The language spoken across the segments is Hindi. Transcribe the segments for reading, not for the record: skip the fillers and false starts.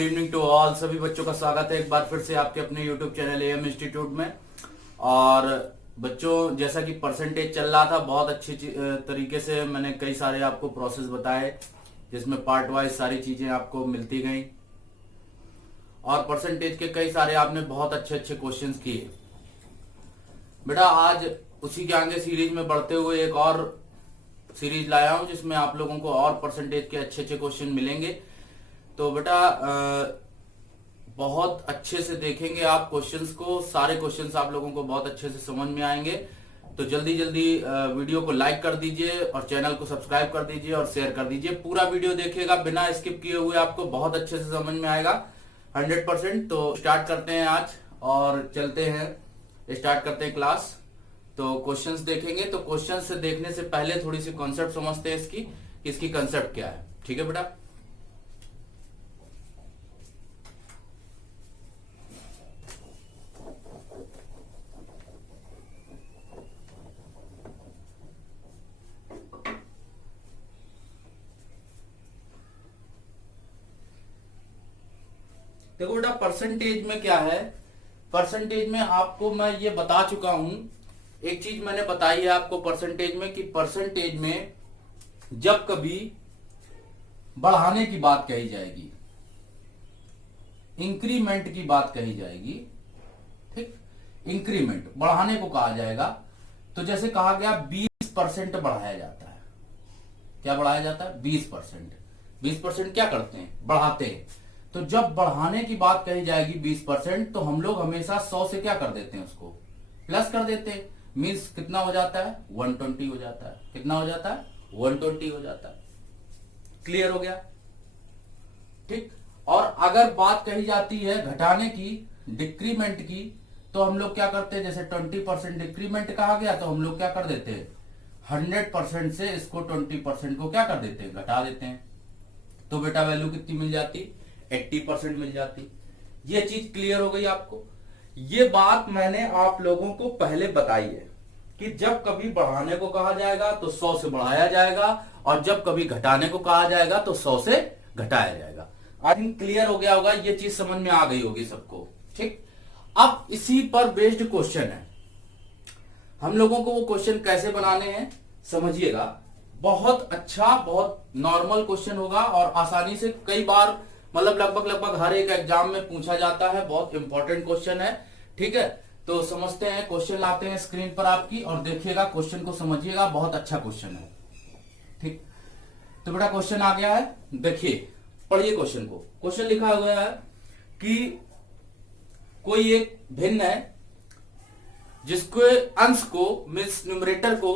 Good evening to all. सभी बच्चों का स्वागत है एक बार फिर से आपके अपने यूट्यूब चैनल एएम इंस्टीट्यूट में। और बच्चों, जैसा कि परसेंटेज चल रहा था, बहुत अच्छी तरीके से मैंने कई सारे आपको प्रोसेस बताए, जिसमें पार्ट वाइज सारी चीजें आपको मिलती गई और परसेंटेज के कई सारे आपने बहुत अच्छे अच्छे क्वेश्चंस किए। बेटा, आज उसी के आगे सीरीज में बढ़ते हुए एक और सीरीज लाया हूं, जिसमें आप लोगों को और परसेंटेज के अच्छे अच्छे क्वेश्चन मिलेंगे। तो बेटा, बहुत अच्छे से देखेंगे आप क्वेश्चंस को, सारे क्वेश्चंस आप लोगों को बहुत अच्छे से समझ में आएंगे। तो जल्दी जल्दी वीडियो को लाइक कर दीजिए और चैनल को सब्सक्राइब कर दीजिए और शेयर कर दीजिए। पूरा वीडियो देखिएगा बिना स्किप किए हुए, आपको बहुत अच्छे से समझ में आएगा 100%। तो स्टार्ट करते हैं आज और चलते हैं, स्टार्ट करते हैं क्लास। तो क्वेश्चंस देखेंगे, तो क्वेश्चंस से देखने से पहले थोड़ी सी कॉन्सेप्ट समझते हैं इसकी कॉन्सेप्ट क्या है। ठीक है बेटा, देखो बेटा, परसेंटेज में क्या है। परसेंटेज में आपको मैं ये बता चुका हूं, एक चीज मैंने बताई है आपको परसेंटेज में, कि परसेंटेज में जब कभी बढ़ाने की बात कही जाएगी, इंक्रीमेंट की बात कही जाएगी, ठीक, इंक्रीमेंट बढ़ाने को कहा जाएगा। तो जैसे कहा गया 20% बढ़ाया जाता है। क्या बढ़ाया जाता है? 20%। 20% क्या करते हैं? बढ़ाते हैं। तो जब बढ़ाने की बात कही जाएगी 20%, तो हम लोग हमेशा 100 से क्या कर देते हैं? उसको प्लस कर देते हैं। मीन्स कितना हो जाता है? 120 हो जाता है। कितना हो जाता है? 120 हो जाता है। क्लियर हो गया? ठीक। और अगर बात कही जाती है घटाने की, डिक्रीमेंट की, तो हम लोग क्या करते हैं? जैसे 20% डिक्रीमेंट कहा गया, तो हम लोग क्या कर देते हैं? 100% से इसको 20% को क्या कर देते हैं? घटा देते हैं। तो बेटा वैल्यू कितनी मिल जाती? 80% मिल जाती। ये चीज क्लियर हो गई आपको? ये बात मैंने आप लोगों को पहले बताई है कि जब कभी बढ़ाने को कहा जाएगा तो 100 से बढ़ाया जाएगा, और जब कभी घटाने को कहा जाएगा तो 100 से घटाया जाएगा। आई थिंक क्लियर हो गया होगा, ये चीज समझ में आ गई होगी सबको। ठीक। अब इसी पर बेस्ड क्वेश्चन है, हम लोगों को वो क्वेश्चन कैसे बनाने हैं समझिएगा। बहुत अच्छा, बहुत नॉर्मल क्वेश्चन होगा और आसानी से कई बार, मतलब लगभग हर एक एग्जाम में पूछा जाता है। बहुत इंपॉर्टेंट क्वेश्चन है। ठीक है, तो समझते हैं। क्वेश्चन लाते हैं स्क्रीन पर आपकी और देखिएगा, क्वेश्चन को समझिएगा। बहुत अच्छा क्वेश्चन है। ठीक, तो बेटा क्वेश्चन आ गया है, देखिए, पढ़िए क्वेश्चन को। क्वेश्चन लिखा हुआ है कि कोई एक भिन्न है जिसके अंश को, मीन्स न्यूमरेटर को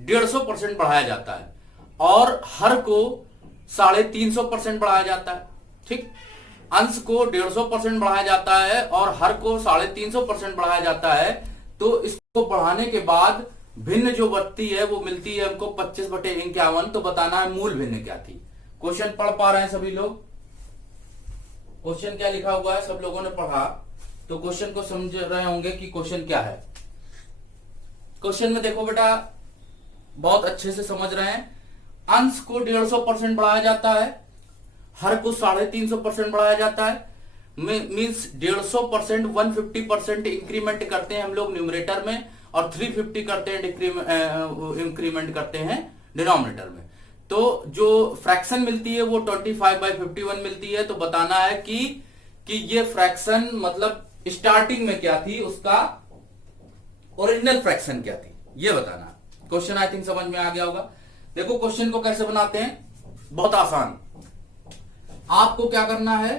150% बढ़ाया जाता है और हर को 350% बढ़ाया जाता है। ठीक, अंश को 150% बढ़ाया जाता है और हर को 350% बढ़ाया जाता है। तो इसको बढ़ाने के बाद भिन्न जो बनती है वो मिलती है हमको 25/51। तो बताना है मूल भिन्न क्या थी। क्वेश्चन पढ़ पा रहे हैं सभी लोग? क्वेश्चन क्या लिखा हुआ है? सब लोगों ने पढ़ा, तो क्वेश्चन को समझ रहे होंगे कि क्वेश्चन क्या है। क्वेश्चन में देखो बेटा, बहुत अच्छे से समझ रहे हैं। अंश को 150% बढ़ाया जाता है, हर को 350% बढ़ाया जाता है। मीन्स 150% 150% इंक्रीमेंट करते हैं हम लोग न्यूमरेटर में, और 350 करते हैं इंक्रीमेंट करते हैं डिनोमिनेटर में। तो जो फ्रैक्शन मिलती है वो 25/51 मिलती है। तो बताना है कि ये फ्रैक्शन मतलब स्टार्टिंग में क्या थी, उसका ओरिजिनल फ्रैक्शन क्या थी, ये बताना है। क्वेश्चन आई थिंक समझ में आ गया होगा। देखो क्वेश्चन को कैसे बनाते हैं, बहुत आसान। आपको क्या करना है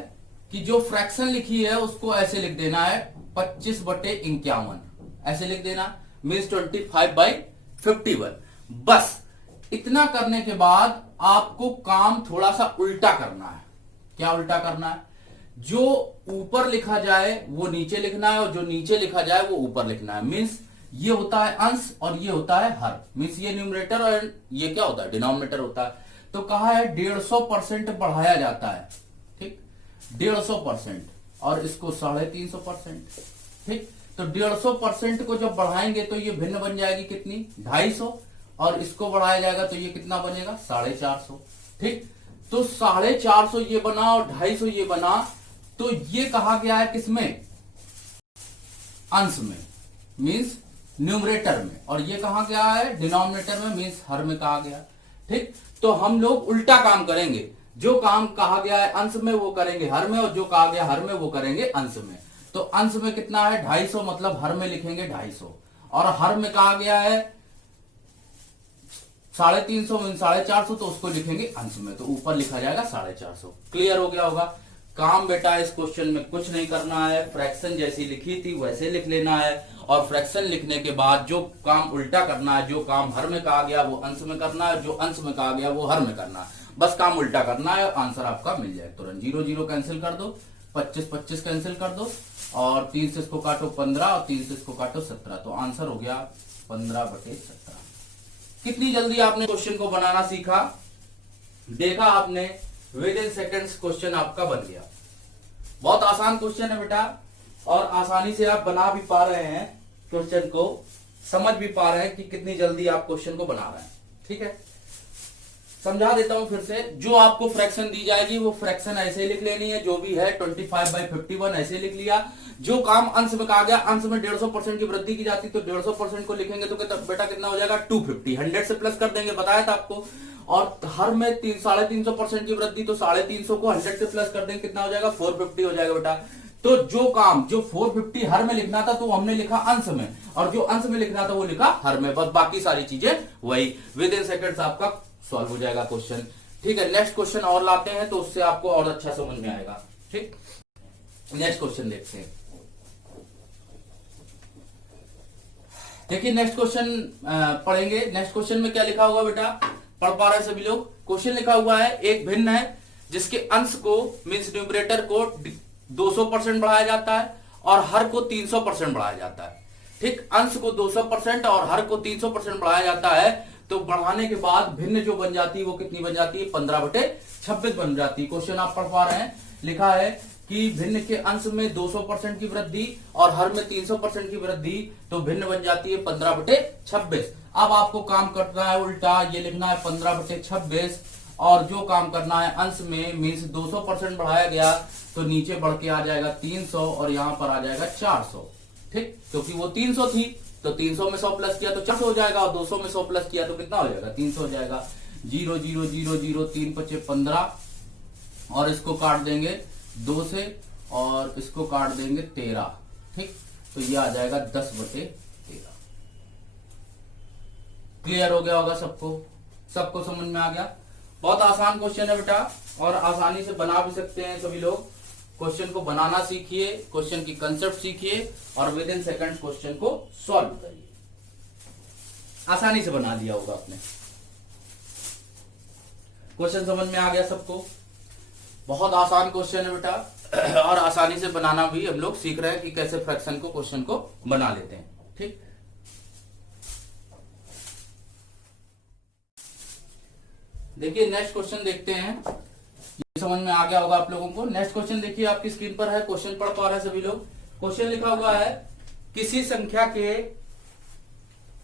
कि जो फ्रैक्शन लिखी है उसको ऐसे लिख देना है 25/51, ऐसे लिख देना, मीन्स 25/51। बस इतना करने के बाद आपको काम थोड़ा सा उल्टा करना है। क्या उल्टा करना है? जो ऊपर लिखा जाए वो नीचे लिखना है और जो नीचे लिखा जाए वो ऊपर लिखना है। मीन्स ये होता है अंश और ये होता है हर। मीन्स ये न्यूमरेटर और ये क्या होता है? डिनोमिनेटर होता है। तो कहा है 150% बढ़ाया जाता है। ठीक, 150% और इसको 350%। ठीक, तो 150% को जब बढ़ाएंगे तो ये भिन्न बन जाएगी कितनी? 250, और इसको बढ़ाया जाएगा तो ये कितना बनेगा? 450। ठीक, तो 450 ये बना और 250 ये बना। तो ये कहा गया है किसमें, अंश में, मींस न्यूमरेटर में, और ये कहा गया है डिनोमिनेटर में, मींस हर में कहा गया। ठीक, तो हम लोग उल्टा काम करेंगे, जो काम कहा गया है अंश में वो करेंगे हर में, और जो कहा गया हर में वो करेंगे अंश में। तो अंश में कितना है 250, मतलब हर में लिखेंगे 250, और हर में कहा गया है 350 450, तो उसको लिखेंगे अंश में, तो ऊपर लिखा जाएगा 450। क्लियर हो गया होगा। काम बेटा इस क्वेश्चन में कुछ नहीं करना है, फ्रैक्शन जैसी लिखी थी वैसे लिख लेना है, और फ्रैक्शन लिखने के बाद जो काम उल्टा करना है, जो काम हर में कहा गया वो अंश में करना है, जो अंश में कहा गया वो हर में करना है, बस काम उल्टा करना है, आंसर आपका मिल जाए तुरंत। 0 0 कैंसिल कर दो, 25 25 कैंसिल कर दो, और 3 से इसको काटो 15, और 3 से इसको काटो 17, तो आंसर हो गया 15/17। कितनी जल्दी आपने क्वेश्चन को बनाना सीखा, देखा आपने, विद इन सेकेंड्स क्वेश्चन आपका बन गया। बहुत आसान क्वेश्चन है बेटा, और आसानी से आप बना भी पा रहे हैं क्वेश्चन को, समझ भी पा रहे हैं कि कितनी जल्दी आप क्वेश्चन को बना रहे हैं। ठीक है, समझा देता हूं फिर से। जो आपको फ्रैक्शन दी जाएगी वो फ्रैक्शन ऐसे लिख लेनी है, जो भी है 25/51 ऐसे लिख लिया। जो काम अंश में कहा गया, अंश में 150% की वृद्धि की जाती, तो 150% को लिखेंगे तो बेटा कितना हो जाएगा 250, 100 से प्लस कर देंगे, बताया था आपको। और हर में 350% की वृद्धि, तो 350 को 100 से प्लस कर देंगे, कितना हो जाएगा 450 हो जाएगा बेटा। तो जो काम, जो 450 हर में लिखना था तो हमने लिखा अंश में, और जो अंश में लिखना था वो लिखा हर में, बस बाकी सारी चीजें वही। विद इन सेकेंड्स आपका सॉल्व हो जाएगा क्वेश्चन। ठीक है, नेक्स्ट क्वेश्चन और लाते हैं तो उससे आपको और अच्छा समझ में आएगा। ठीक, नेक्स्ट क्वेश्चन देखते हैं। देखिए नेक्स्ट क्वेश्चन पढ़ेंगे। नेक्स्ट क्वेश्चन में क्या लिखा हुआ बेटा, पढ़ पा रहे हैं सभी लोग। क्वेश्चन लिखा हुआ है, एक भिन्न है जिसके अंश को मींस न्यूमरेटर को 200% बढ़ाया जाता है और हर को 300% बढ़ाया जाता है। ठीक, अंश को 200% और हर को 300% बढ़ाया जाता है, तो बढ़ाने के बाद भिन्न जो बन जाती है वो कितनी बन जाती है 15/26 बन जाती है। क्वेश्चन आप पढ़ पा रहे हैं, लिखा है कि भिन्न के अंश में 200% की वृद्धि और हर में 300% की वृद्धि, तो भिन्न बन जाती है 15/26। अब आपको काम करना है उल्टा, ये लिखना है 15/26, और जो काम करना है अंश में मीन्स 200% बढ़ाया गया तो नीचे बढ़ के आ जाएगा 300 और यहां पर आ जाएगा 400। ठीक, क्योंकि वो 300 थी तो 300 में 100 प्लस किया तो 400 हो जाएगा, और 200 में 100 प्लस किया तो कितना हो जाएगा 300 हो जाएगा। 0 0 0 0 3 5 15, और इसको काट देंगे 2 से, और इसको काट देंगे 13। ठीक, तो ये आ जाएगा 10/13। क्लियर हो गया होगा सबको, सबको समझ में आ गया। बहुत आसान क्वेश्चन है बेटा, और आसानी से बना भी सकते हैं सभी लोग। क्वेश्चन को बनाना सीखिए, क्वेश्चन की कंसेप्ट सीखिए, और विद इन सेकंड क्वेश्चन को सॉल्व करिए। आसानी से बना दिया होगा आपने। क्वेश्चन समझ में आ गया सबको। बहुत आसान क्वेश्चन है बेटा, और आसानी से बनाना भी हम लोग सीख रहे हैं कि कैसे फ्रैक्शन को, क्वेश्चन को बना लेते हैं। ठीक, देखिए नेक्स्ट क्वेश्चन देखते हैं। ये समझ में आ गया होगा आप लोगों को। नेक्स्ट क्वेश्चन देखिए, आपकी स्क्रीन पर है, क्वेश्चन पढ़ पा रहे हैं सभी लोग। क्वेश्चन लिखा हुआ है, किसी संख्या के,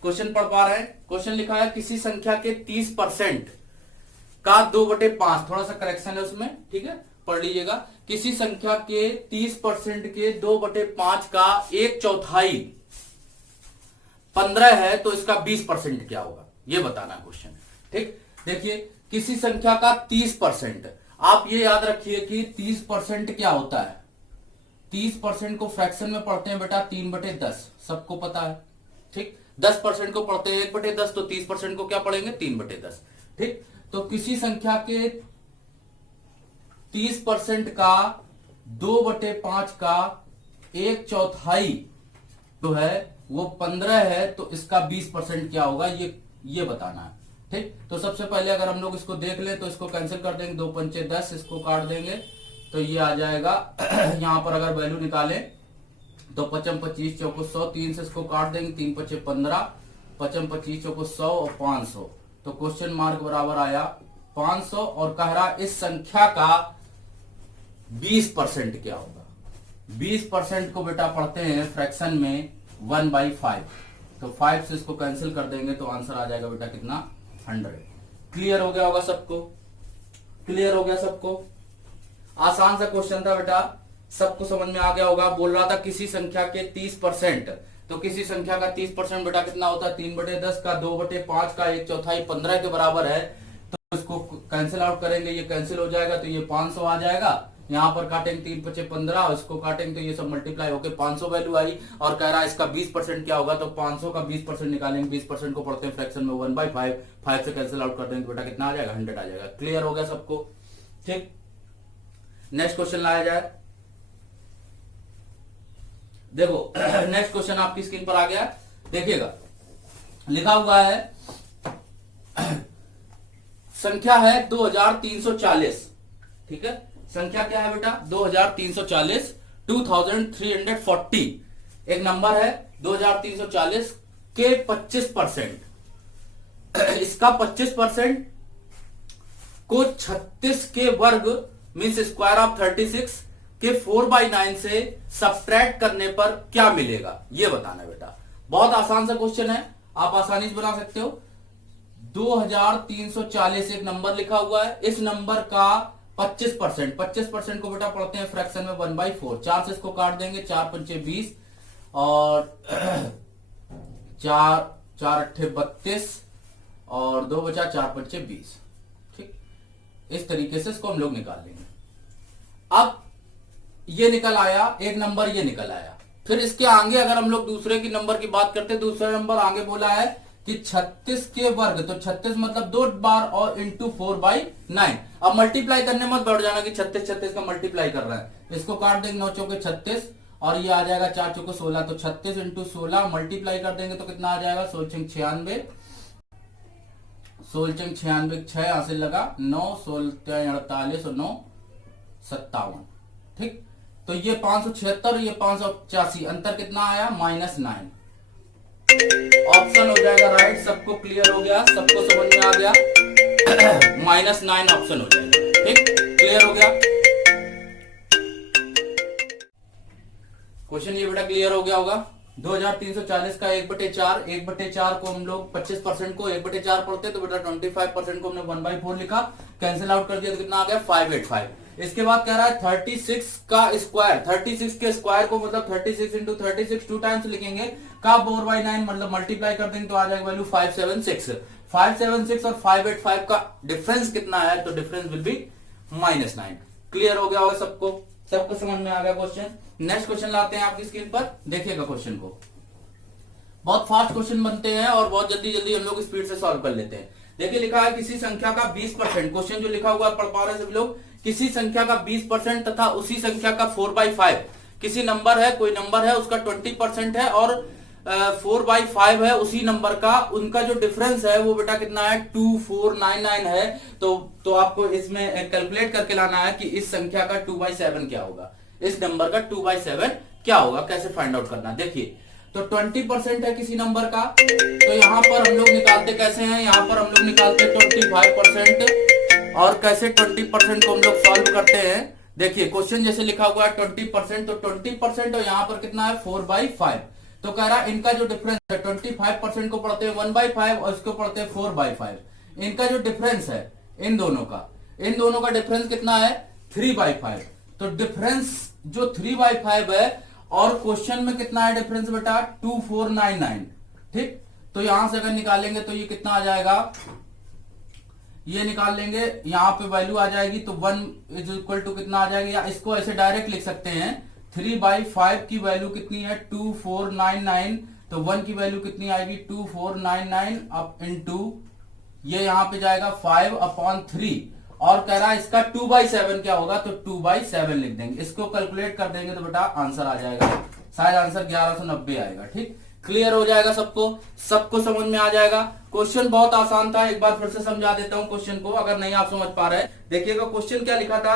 क्वेश्चन पढ़ पा रहे हैं, क्वेश्चन लिखा है किसी संख्या के 30% का 2/5, थोड़ा सा करेक्शन है उसमें, ठीक है, पढ़ लीजिएगा। किसी संख्या के 30% के 2/5 का 1/4 15 है, तो इसका 20% क्या होगा, ये बताना क्वेश्चन। ठीक, देखिए किसी संख्या का 30%, आप ये याद रखिए कि 30% क्या होता है। 30% को फ्रैक्शन में पढ़ते हैं बेटा 3/10, सबको पता है। ठीक, 10% को पढ़ते हैं 1/10, तो 30% को क्या पढ़ेंगे 3/10। ठीक, तो किसी संख्या के 30% का 2/5 का 1/4 जो है वो 15 है, तो इसका 20% क्या होगा, ये बताना है। ठीक, तो सबसे पहले अगर हम लोग इसको देख लें तो इसको कैंसिल कर देंगे, 2 पंचे 10, इसको काट देंगे तो ये आ जाएगा यहां पर अगर वैल्यू निकालें तो 55 25 चौको 100, 3 से इसको काट देंगे, 3 5 15, 55 25 चौको 100 और 500, तो क्वेश्चन मार्क बराबर आया 500, और कह रहा इस संख्या का 20% क्या होगा। 20% को बेटा पढ़ते हैं फ्रैक्शन में 1/5, तो 5 से इसको कैंसिल कर देंगे तो आंसर आ जाएगा बेटा कितना 100। क्लियर हो गया होगा सबको, क्लियर हो गया सबको। आसान सा क्वेश्चन था बेटा, सबको समझ में आ गया होगा। बोल रहा था किसी संख्या के 30%, तो किसी संख्या का 30% बेटा कितना होता है, 3/10 का, 2/5 का, 1/4 15 के बराबर है। तो इसको कैंसिल आउट करेंगे, ये कैंसिल हो जाएगा तो ये 500 आ जाएगा। यहाँ पर काटेंगे 3×5 15 और इसको काटेंगे तो ये सब मल्टीप्लाई होकर 500 वैल्यू आई। और कह रहा है इसका 20% क्या होगा, तो 500 का 20% निकालेंगे। 20% को पढ़ते हैं फ्रैक्शन में 1/5, 5 से कैंसिल आउट कर देंगे बेटा कितना आ जाएगा, 100 आ जाएगा। क्लियर हो गया सबको? ठीक, नेक्स्ट क्वेश्चन लाया जाए। देखो नेक्स्ट क्वेश्चन आपकी स्क्रीन पर आ गया, देखिएगा लिखा हुआ है संख्या है 2340। ठीक है, संख्या क्या है बेटा, 2340, 2340 एक नंबर है। 2340 के 25%, इसका 25% को 36 के वर्ग मीन्स स्क्वायर ऑफ 36 के 4/9 से सब्ट्रैक्ट करने पर क्या मिलेगा, ये बताना बेटा। बहुत आसान सा क्वेश्चन है, आप आसानी से बना सकते हो। 2340 एक नंबर लिखा हुआ है, इस नंबर का 25% को बेटा पढ़ते हैं फ्रैक्शन में 1/4। 4 से इसको काट देंगे, 4×5 20 और 4×8 32 और 2 बचा, 4×5 20। ठीक, इस तरीके से इसको हम लोग निकाल लेंगे। अब ये निकल आया एक नंबर, ये निकल आया। फिर इसके आगे अगर हम लोग दूसरे की नंबर की बात करते हैं, दूसरा नंबर आगे बोला है कि 36 के वर्ग, तो 36 मतलब 2 बार और इंटू 4/9। अब मल्टीप्लाई करने मत बैठ जाना कि 36 का मल्टीप्लाई कर रहा है। इसको काट देंगे, 9 चौके 36 और ये आ जाएगा 4 चौके 16, तो 36 इंटू 16 मल्टीप्लाई कर देंगे तो कितना आ जाएगा, 16×96, 16×96 6 यहां से लगा, 9 16 48 और 9 57। ठीक, तो ये 576 ये 585, अंतर कितना आया, -9। ऑप्शन हो जाएगा राइट। सबको क्लियर हो गया, सबको समझ में आ गया, -9 ऑप्शन हो जाएगा। ठीक, क्लियर हो गया क्वेश्चन, ये बेटा क्लियर हो गया होगा। 2340 का 1/4, 1/4 को हम लोग 25% को 1/4 पढ़ते तो बेटा 25% को हमने 1/4 लिखा, कैंसिल आउट कर दिया तो कितना आ गया, 585। इसके बाद कह रहा है 36 का स्क्वायर, 36 के स्क्वायर को मतलब 36 इंटू 36 टू टाइम्स लिखेंगे, का 4/9 मतलब मल्टीप्लाई कर देंगे तो आ जाएगा वैल्यू 576। 576 और 585 का डिफरेंस कितना है, तो डिफरेंस विल बी -9। क्लियर हो गया होगा सबको, सबको समझ में आ गया क्वेश्चन। नेक्स्ट क्वेश्चन लाते हैं आपकी स्क्रीन पर, देखिएगा क्वेश्चन को। बहुत फास्ट क्वेश्चन बनते हैं और बहुत जल्दी जल्दी हम लोग स्पीड से सॉल्व कर लेते हैं। देखिए लिखा है किसी संख्या का 20%, क्वेश्चन जो लिखा हुआ पढ़ पा रहे हैं सभी लोग, किसी संख्या का 20% तथा उसी संख्या का 4/5, किसी नंबर है, कोई नंबर है उसका 20% है और 4/5 है उसी नंबर का, उनका जो डिफरेंस है वो बेटा कितना है, 2499 है। तो आपको इसमें कैलकुलेट करके लाना है कि इस संख्या का 2/7 क्या होगा, इस नंबर का 2/7 क्या होगा, कैसे फाइंड आउट करना। देखिए तो 20% है किसी नंबर का, तो यहां पर हम लोग निकालते कैसे हैं, यहां पर हम लोग निकालते 25%। और कैसे 20% को हम लोग सॉल्व करते हैं, देखिए क्वेश्चन जैसे लिखा हुआ है 20%, तो 20% और यहां पर कितना है 4/5। तो कह रहा है इनका जो डिफरेंस है, 25% को पढ़ते हैं 1/5 और इसको पढ़ते हैं 4/5। इनका जो डिफरेंस है इन दोनों का डिफरेंस कितना है, 3/5। तो डिफरेंस जो 3/5 है और क्वेश्चन में कितना है डिफरेंस बेटा, 2499। ठीक, तो यहां से अगर निकालेंगे तो ये कितना आ जाएगा, ये निकाल लेंगे, यहां पे वैल्यू आ जाएगी तो 1 इज इक्वल टू कितना आ जाएगा, या इसको ऐसे डायरेक्ट लिख सकते हैं, 3/5 की वैल्यू कितनी है 2499, तो 1 की वैल्यू कितनी आएगी 2499 अप इनटू ये यहां पे जाएगा 5/3 और कह रहा है इसका 2/7 क्या होगा, तो 2/7 लिख देंगे। इसको कैलकुलेट कर देंगे तो बेटा आंसर आ जाएगा, शायद आंसर 1190 आएगा। ठीक, क्लियर हो जाएगा सबको, सबको समझ में आ जाएगा। क्वेश्चन बहुत आसान था, एक बार फिर से समझा देता हूं क्वेश्चन को अगर नहीं आप समझ पा रहे। देखिएगा क्वेश्चन क्या लिखा था,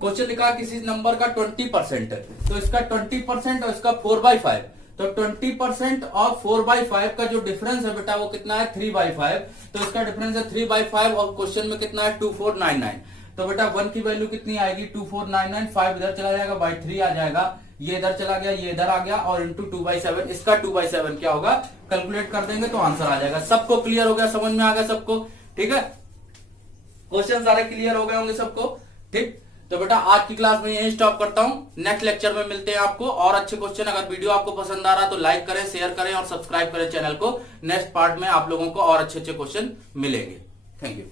क्वेश्चन लिखा किसी नंबर का 20%, तो इसका 20% और इसका 4/5, तो 20% और 4/5 का जो डिफरेंस है बेटा वो कितना है 3/5, तो इसका डिफरेंस है 3/5 और क्वेश्चन में कितना है 2499। तो बेटा 1 की वैल्यू कितनी आएगी 2499, 5 इधर चला जाएगा, बाई 3 आ जाएगा, ये इधर चला गया, ये इधर आ गया और इंटू 2/7, इसका 2/7 क्या होगा, कैलकुलेट कर देंगे तो आंसर आ जाएगा। सबको क्लियर हो गया, समझ में आ गया सबको, ठीक है, क्वेश्चन सारे क्लियर हो गए होंगे सबको। ठीक, तो बेटा आज की क्लास में यही स्टॉप करता हूं, नेक्स्ट लेक्चर में मिलते हैं आपको और अच्छे क्वेश्चन। अगर वीडियो आपको पसंद आ रहा तो लाइक करें, शेयर करें और सब्सक्राइब करें चैनल को। नेक्स्ट पार्ट में आप लोगों को और अच्छे अच्छे क्वेश्चन मिलेंगे। Thank you.